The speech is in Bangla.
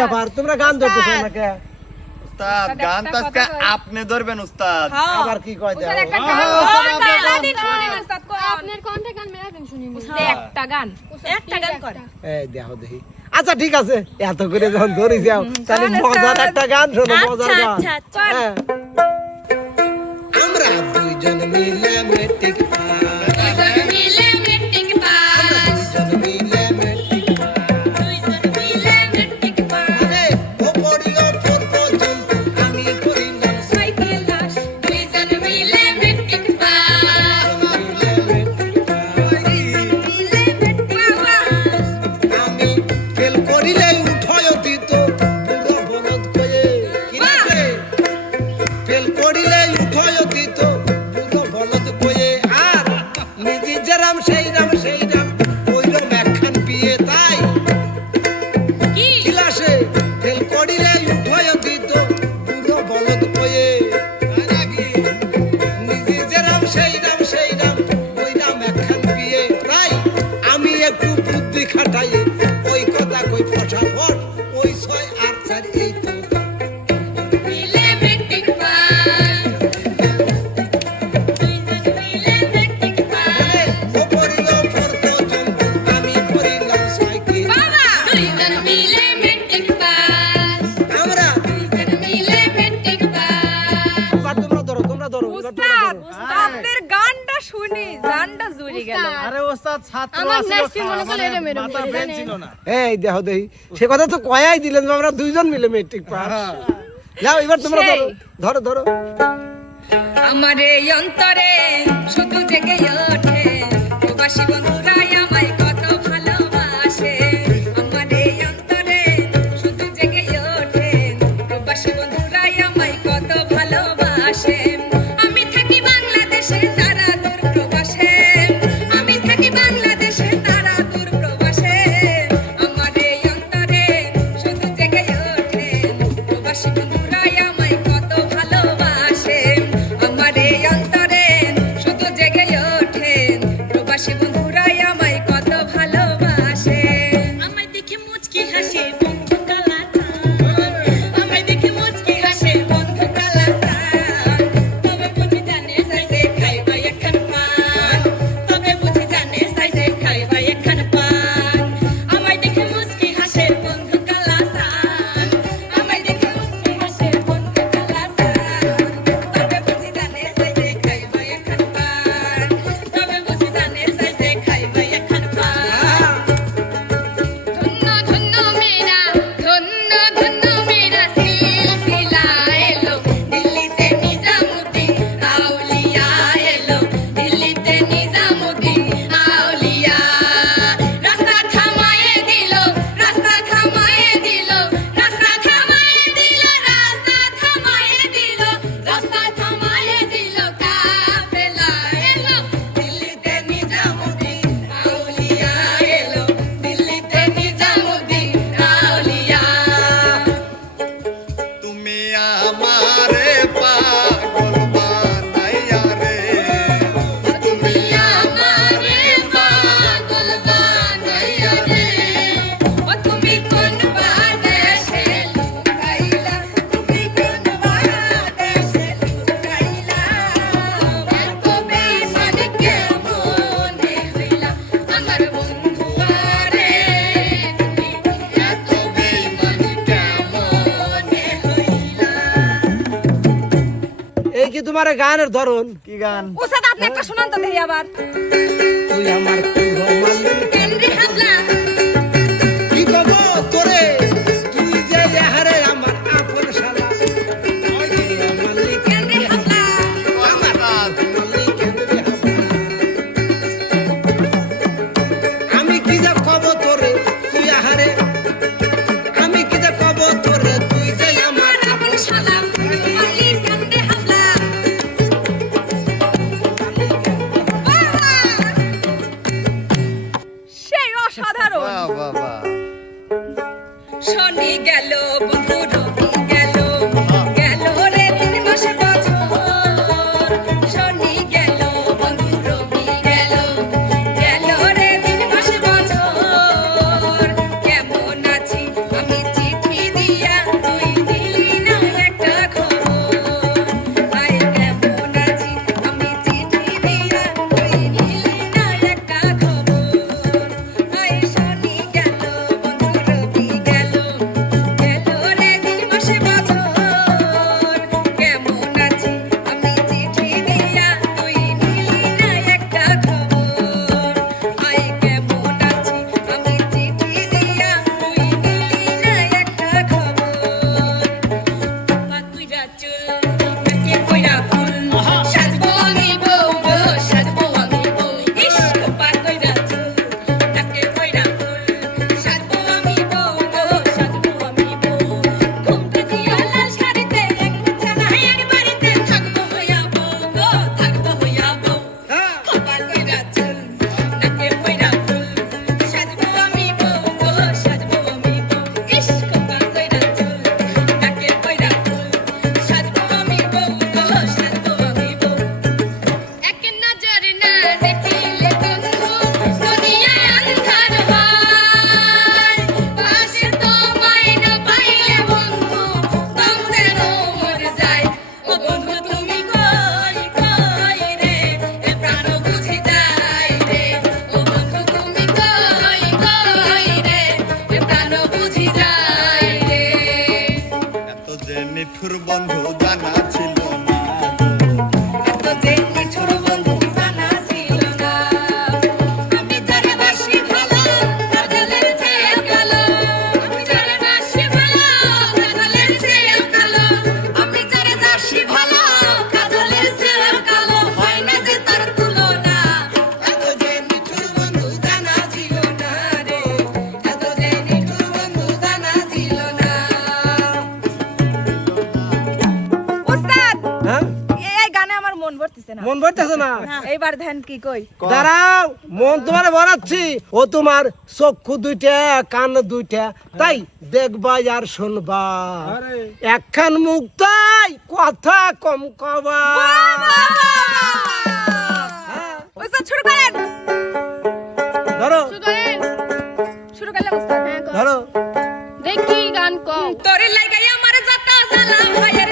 ব্যাপার? তোমরা গান উস্তাদ। গান তো আজকে আপনি ধরবেন উস্তাদ। আবার কি কয় গান মেলা দিন একটা গান। একটা গান এই দেখো দেখি। আচ্ছা ঠিক আছে। এত করে যখন ধরি যাও তাহলে মজার একটা গান শোনো মজার গান। হ্যাঁ। আমরা দুইজন মিলে মেটিক পা ওই ফটাফট ওই ছয় এই দেখো দেহি সে কথা তো কয়াই দিলেন আমরা দুইজন মিলে মেট্রিক পাস যাও এবার তোমরা ধরো ধরো আমার এই অন্তরে শুধু থেকে ওঠে। প্রবাসী বন্ধুরাই আমায় Yeah, yeah. তোমার গানের ধরন। কি গান? ও ওসাদ আপনি একটা শোনান তো দেই আবার। তুই আমার না এইবার ধ্যান কি কই? দাঁড়াও মন তোমার ভরাচ্ছি ও তোমার চক্ষু দুইটা কান দুইটা। তাই দেখবা আর শুনবা। একখান মুখ তাই কথা কম কবা। হ্যাঁ, শুরু করেন। ধরো। শুরু করলাম ধরো। দেখি গান কম তোর লাগাই আমার যাতা সালাম ভাইয়ের